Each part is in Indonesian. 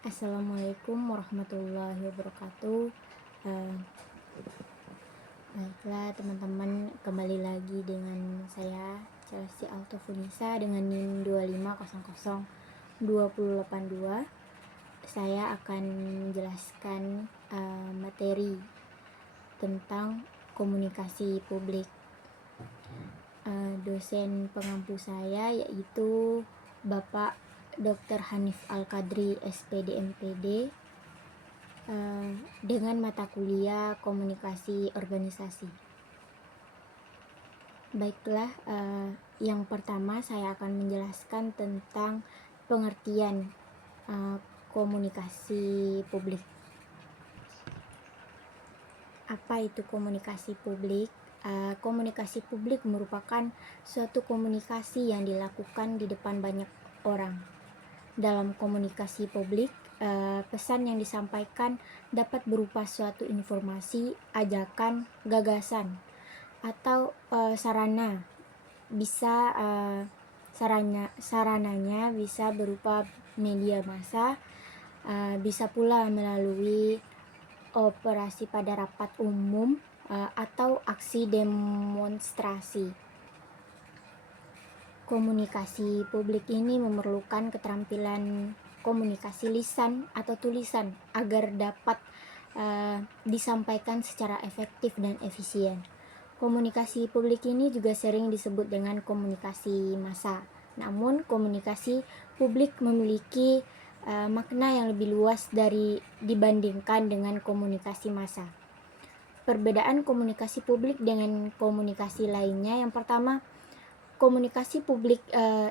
Assalamualaikum warahmatullahi wabarakatuh. Eh, Baiklah teman-teman, kembali lagi dengan saya Chelsea Altofunisa dengan NIM 2500282. Saya akan menjelaskan materi tentang komunikasi publik. Dosen pengampu saya yaitu Bapak Dr. Hanif Al-Qadri SPD MPD dengan mata kuliah komunikasi organisasi. Baiklah, yang pertama saya akan menjelaskan tentang pengertian komunikasi publik. Apa itu komunikasi publik? Komunikasi publik merupakan suatu komunikasi yang dilakukan di depan banyak orang. Dalam komunikasi publik, pesan yang disampaikan dapat berupa suatu informasi, ajakan, gagasan, atau sarananya bisa berupa media massa, bisa pula melalui operasi pada rapat umum atau aksi demonstrasi. Komunikasi publik ini memerlukan keterampilan komunikasi lisan atau tulisan agar dapat disampaikan secara efektif dan efisien. Komunikasi publik ini juga sering disebut dengan komunikasi massa. Namun, komunikasi publik memiliki makna yang lebih luas dibandingkan dengan komunikasi massa. Perbedaan komunikasi publik dengan komunikasi lainnya, yang pertama, komunikasi publik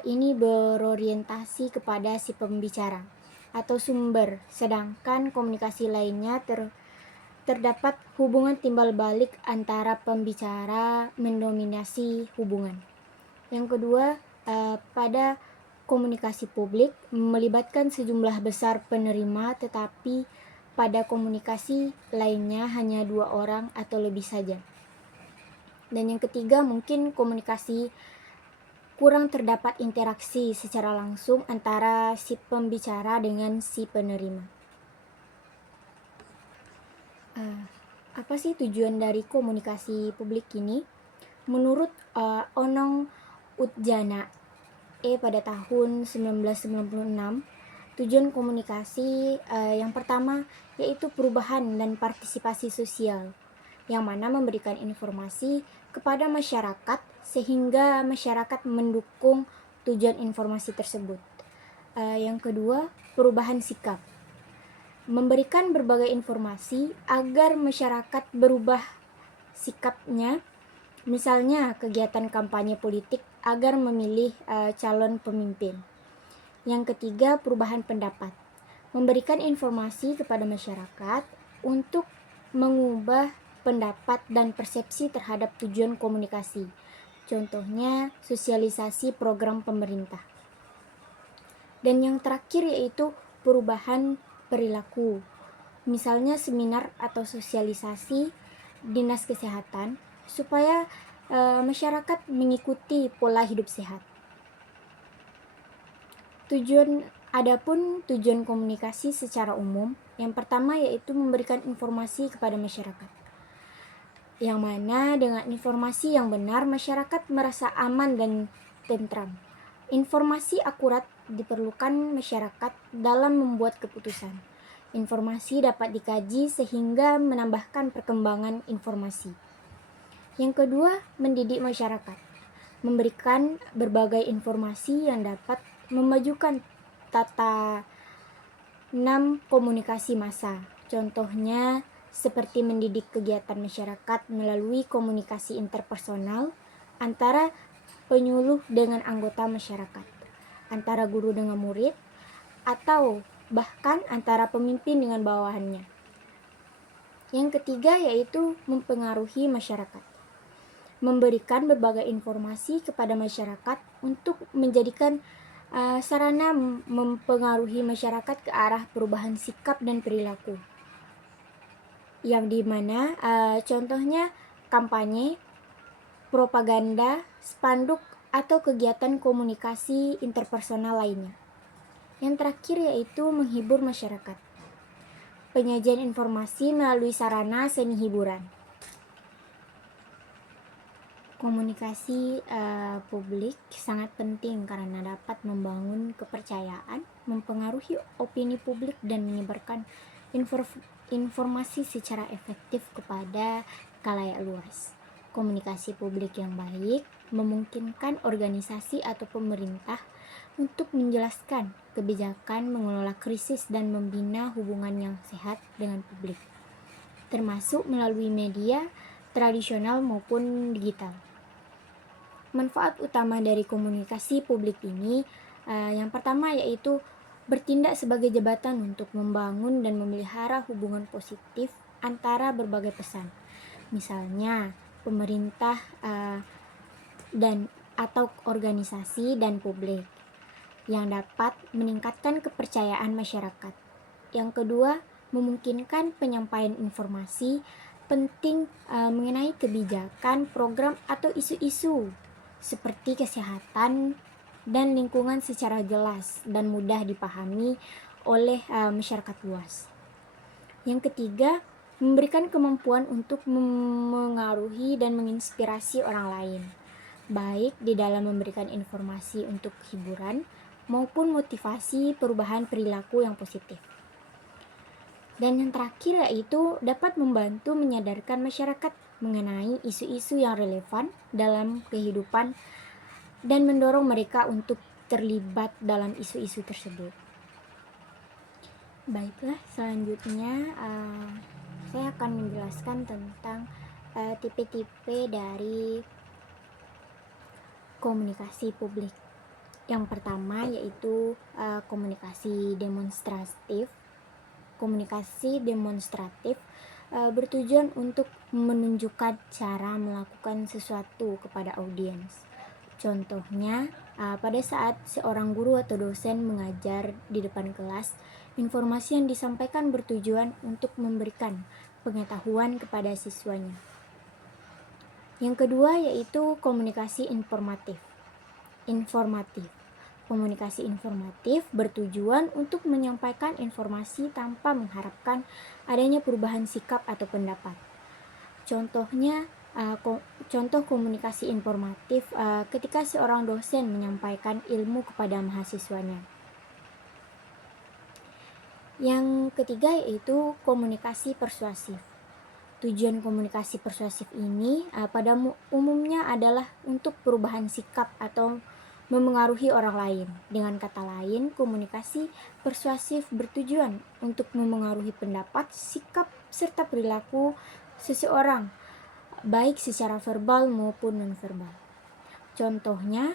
ini berorientasi kepada si pembicara atau sumber, sedangkan komunikasi lainnya terdapat hubungan timbal balik antara pembicara mendominasi hubungan. Yang kedua, pada komunikasi publik melibatkan sejumlah besar penerima, tetapi pada komunikasi lainnya hanya 2 orang atau lebih saja. Dan yang ketiga, mungkin komunikasi kurang terdapat interaksi secara langsung antara si pembicara dengan si penerima. Apa sih tujuan dari komunikasi publik ini? Menurut Onong Utjana pada tahun 1996, tujuan komunikasi yang pertama yaitu perubahan dan partisipasi sosial, yang mana memberikan informasi kepada masyarakat sehingga masyarakat mendukung tujuan informasi tersebut. Yang kedua, perubahan sikap, memberikan berbagai informasi agar masyarakat berubah sikapnya, misalnya kegiatan kampanye politik agar memilih calon pemimpin. Yang ketiga, perubahan pendapat, memberikan informasi kepada masyarakat untuk mengubah pendapat dan persepsi terhadap tujuan komunikasi. Contohnya, sosialisasi program pemerintah. Dan yang terakhir yaitu perubahan perilaku, misalnya seminar atau sosialisasi dinas kesehatan supaya masyarakat mengikuti pola hidup sehat. Adapun tujuan komunikasi secara umum, yang pertama yaitu memberikan informasi kepada masyarakat, yang mana dengan informasi yang benar masyarakat merasa aman dan tentram. Informasi akurat diperlukan masyarakat dalam membuat keputusan. Informasi dapat dikaji sehingga menambahkan perkembangan informasi. Yang kedua, mendidik masyarakat, memberikan berbagai informasi yang dapat memajukan tata nam komunikasi massa. Contohnya seperti mendidik kegiatan masyarakat melalui komunikasi interpersonal antara penyuluh dengan anggota masyarakat, antara guru dengan murid, atau bahkan antara pemimpin dengan bawahannya. Yang ketiga yaitu mempengaruhi masyarakat, memberikan berbagai informasi kepada masyarakat untuk menjadikan sarana mempengaruhi masyarakat ke arah perubahan sikap dan perilaku, yang dimana contohnya kampanye, propaganda, spanduk, atau kegiatan komunikasi interpersonal lainnya. Yang terakhir yaitu menghibur masyarakat. Penyajian informasi melalui sarana seni hiburan. Komunikasi publik sangat penting karena dapat membangun kepercayaan, mempengaruhi opini publik, dan menyebarkan informasi secara efektif kepada khalayak luas. Komunikasi publik yang baik memungkinkan organisasi atau pemerintah untuk menjelaskan kebijakan, mengelola krisis, dan membina hubungan yang sehat dengan publik, termasuk melalui media tradisional maupun digital. Manfaat utama dari komunikasi publik ini yang pertama yaitu bertindak sebagai jembatan untuk membangun dan memelihara hubungan positif antara berbagai pesan. Misalnya pemerintah dan atau organisasi dan publik, yang dapat meningkatkan kepercayaan masyarakat. Yang kedua, memungkinkan penyampaian informasi penting mengenai kebijakan, program, atau isu-isu seperti kesehatan dan lingkungan secara jelas dan mudah dipahami oleh masyarakat luas. Yang ketiga, memberikan kemampuan untuk mengaruhi dan menginspirasi orang lain, baik di dalam memberikan informasi untuk hiburan maupun motivasi perubahan perilaku yang positif. Dan yang terakhir yaitu dapat membantu menyadarkan masyarakat mengenai isu-isu yang relevan dalam kehidupan dan mendorong mereka untuk terlibat dalam isu-isu tersebut. Baiklah, selanjutnya saya akan menjelaskan tentang tipe-tipe dari komunikasi publik. Yang pertama yaitu komunikasi demonstratif. Komunikasi demonstratif bertujuan untuk menunjukkan cara melakukan sesuatu kepada audiens. Contohnya, pada saat seorang guru atau dosen mengajar di depan kelas, informasi yang disampaikan bertujuan untuk memberikan pengetahuan kepada siswanya. Yang kedua yaitu komunikasi informatif. Komunikasi informatif bertujuan untuk menyampaikan informasi tanpa mengharapkan adanya perubahan sikap atau pendapat. Contohnya, contoh komunikasi informatif ketika seorang dosen menyampaikan ilmu kepada mahasiswanya. Yang ketiga yaitu komunikasi persuasif. Tujuan komunikasi persuasif ini pada umumnya adalah untuk perubahan sikap atau memengaruhi orang lain. Dengan kata lain, komunikasi persuasif bertujuan untuk memengaruhi pendapat, sikap, serta perilaku seseorang, baik secara verbal maupun non-verbal. Contohnya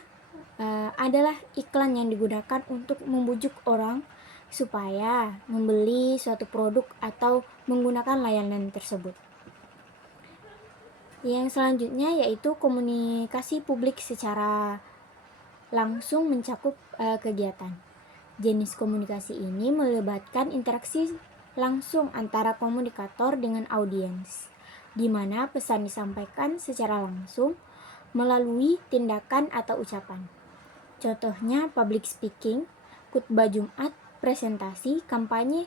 adalah iklan yang digunakan untuk membujuk orang supaya membeli suatu produk atau menggunakan layanan tersebut. Yang selanjutnya yaitu komunikasi publik secara langsung mencakup kegiatan. Jenis komunikasi ini melibatkan interaksi langsung antara komunikator dengan audiens, di mana pesan disampaikan secara langsung melalui tindakan atau ucapan. Contohnya public speaking, khutbah Jumat, presentasi, kampanye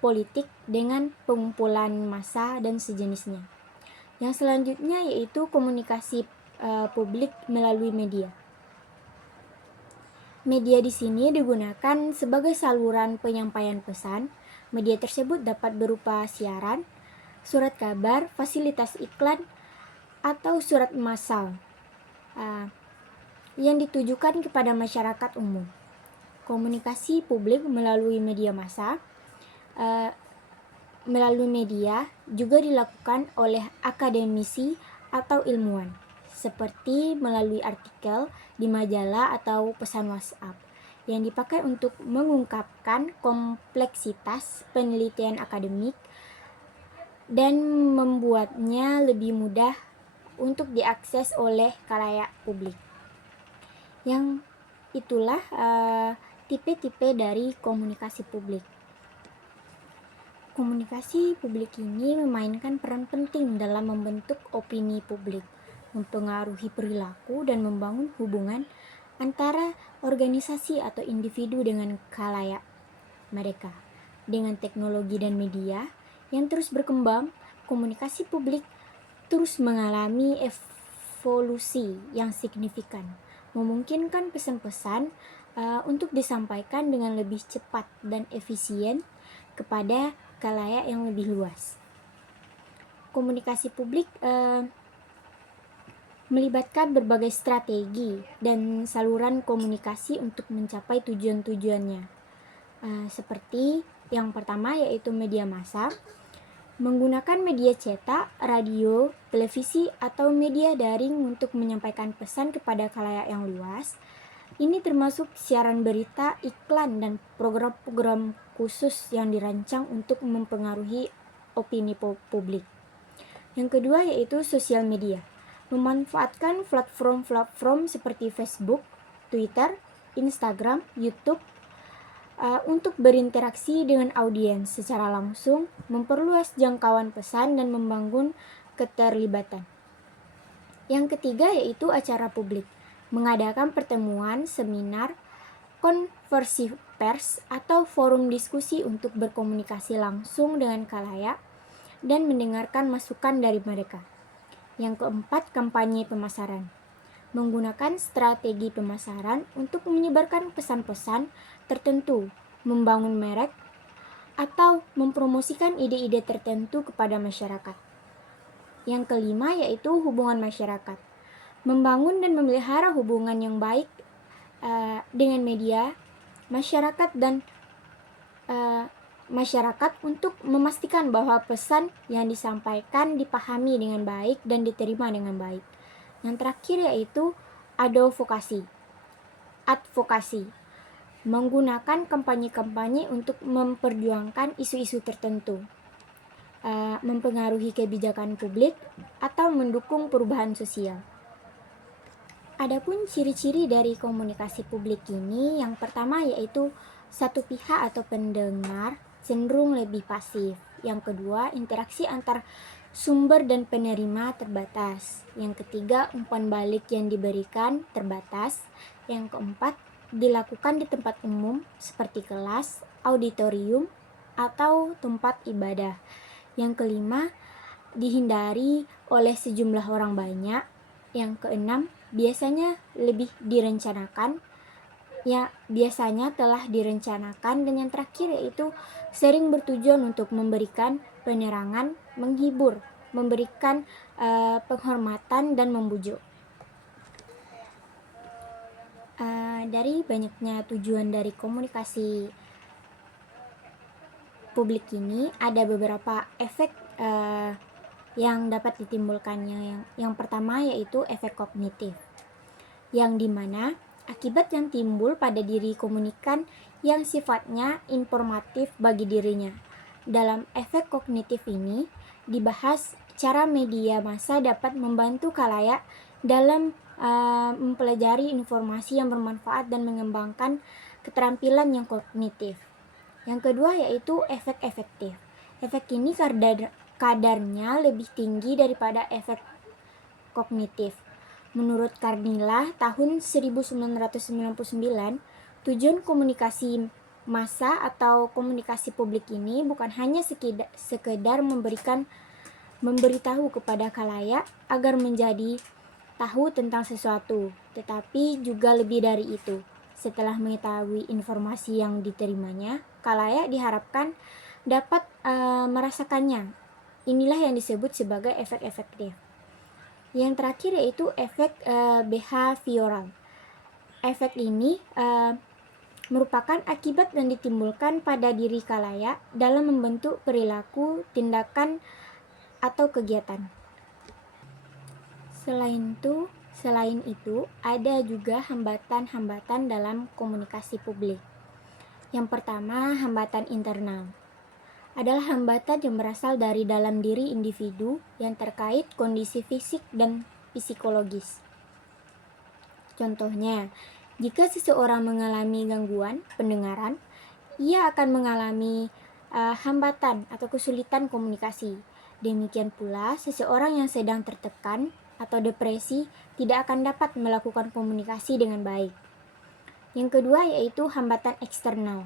politik dengan pengumpulan massa dan sejenisnya. Yang selanjutnya yaitu komunikasi publik melalui media. Media di sini digunakan sebagai saluran penyampaian pesan. Media tersebut dapat berupa siaran, surat kabar, fasilitas iklan, atau surat massal yang ditujukan kepada masyarakat umum. Komunikasi publik melalui media massa, melalui media juga dilakukan oleh akademisi atau ilmuwan, seperti melalui artikel di majalah atau pesan WhatsApp yang dipakai untuk mengungkapkan kompleksitas penelitian akademik dan membuatnya lebih mudah untuk diakses oleh khalayak publik. Yang itulah tipe-tipe dari komunikasi publik. Komunikasi publik ini memainkan peran penting dalam membentuk opini publik, mempengaruhi perilaku, dan membangun hubungan antara organisasi atau individu dengan khalayak mereka. Dengan teknologi dan media yang terus berkembang, komunikasi publik terus mengalami evolusi yang signifikan, memungkinkan pesan-pesan untuk disampaikan dengan lebih cepat dan efisien kepada khalayak yang lebih luas. Komunikasi publik melibatkan berbagai strategi dan saluran komunikasi untuk mencapai tujuan-tujuannya. Seperti yang pertama yaitu media massa, menggunakan media cetak, radio, televisi, atau media daring untuk menyampaikan pesan kepada khalayak yang luas. Ini termasuk siaran berita, iklan, dan program-program khusus yang dirancang untuk mempengaruhi opini publik. Yang kedua yaitu sosial media, memanfaatkan platform-platform seperti Facebook, Twitter, Instagram, YouTube untuk berinteraksi dengan audiens secara langsung, memperluas jangkauan pesan, dan membangun keterlibatan. Yang ketiga yaitu acara publik, mengadakan pertemuan, seminar, konversi pers, atau forum diskusi untuk berkomunikasi langsung dengan khalayak dan mendengarkan masukan dari mereka. Yang keempat, kampanye pemasaran, menggunakan strategi pemasaran untuk menyebarkan pesan-pesan tertentu, membangun merek, atau mempromosikan ide-ide tertentu kepada masyarakat. Yang kelima yaitu hubungan masyarakat, membangun dan memelihara hubungan yang baik dengan media, masyarakat, dan masyarakat untuk memastikan bahwa pesan yang disampaikan dipahami dengan baik dan diterima dengan baik. Yang terakhir yaitu advokasi, menggunakan kampanye-kampanye untuk memperjuangkan isu-isu tertentu, mempengaruhi kebijakan publik, atau mendukung perubahan sosial. Adapun ciri-ciri dari komunikasi publik ini, yang pertama yaitu satu pihak atau pendengar cenderung lebih pasif. Yang kedua, interaksi antar sumber dan penerima terbatas. Yang ketiga, umpan balik yang diberikan terbatas. Yang keempat, dilakukan di tempat umum seperti kelas, auditorium, atau tempat ibadah. Yang kelima, dihindari oleh sejumlah orang banyak. Yang keenam, biasanya telah direncanakan. Dan yang terakhir yaitu sering bertujuan untuk memberikan penerangan, menghibur, memberikan penghormatan, dan membujuk. Dari banyaknya tujuan dari komunikasi publik ini, ada beberapa efek yang dapat ditimbulkannya. Yang pertama yaitu efek kognitif, yang dimana akibat yang timbul pada diri komunikan yang sifatnya informatif bagi dirinya. Dalam efek kognitif ini dibahas cara media massa dapat membantu khalayak dalam mempelajari informasi yang bermanfaat dan mengembangkan keterampilan yang kognitif. Yang kedua yaitu efek efektif. Efek ini kadarnya lebih tinggi daripada efek kognitif. Menurut Carnilla tahun 1999, tujuan komunikasi massa atau komunikasi publik ini bukan hanya sekedar memberitahu kepada khalayak agar menjadi tahu tentang sesuatu, tetapi juga lebih dari itu. Setelah mengetahui informasi yang diterimanya, khalayak diharapkan dapat merasakannya. Inilah yang disebut sebagai efek efektif. Yang terakhir yaitu efek behavioral. Efek ini merupakan akibat yang ditimbulkan pada diri khalayak dalam membentuk perilaku, tindakan, atau kegiatan. Selain itu, ada juga hambatan-hambatan dalam komunikasi publik. Yang pertama, hambatan internal adalah hambatan yang berasal dari dalam diri individu yang terkait kondisi fisik dan psikologis. Contohnya, jika seseorang mengalami gangguan pendengaran, ia akan mengalami hambatan atau kesulitan komunikasi. Demikian pula, seseorang yang sedang tertekan atau depresi tidak akan dapat melakukan komunikasi dengan baik. Yang kedua yaitu hambatan eksternal.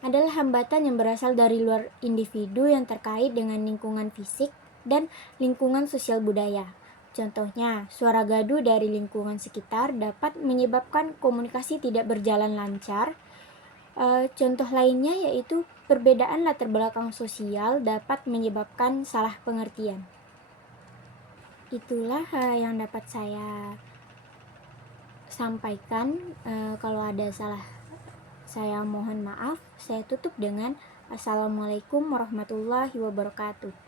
Adalah hambatan yang berasal dari luar individu yang terkait dengan lingkungan fisik dan lingkungan sosial budaya. Contohnya, suara gaduh dari lingkungan sekitar dapat menyebabkan komunikasi tidak berjalan lancar. Contoh lainnya yaitu perbedaan latar belakang sosial dapat menyebabkan salah pengertian. Itulah yang dapat saya sampaikan. Kalau ada salah, saya mohon maaf. Saya tutup dengan Assalamualaikum warahmatullahi wabarakatuh.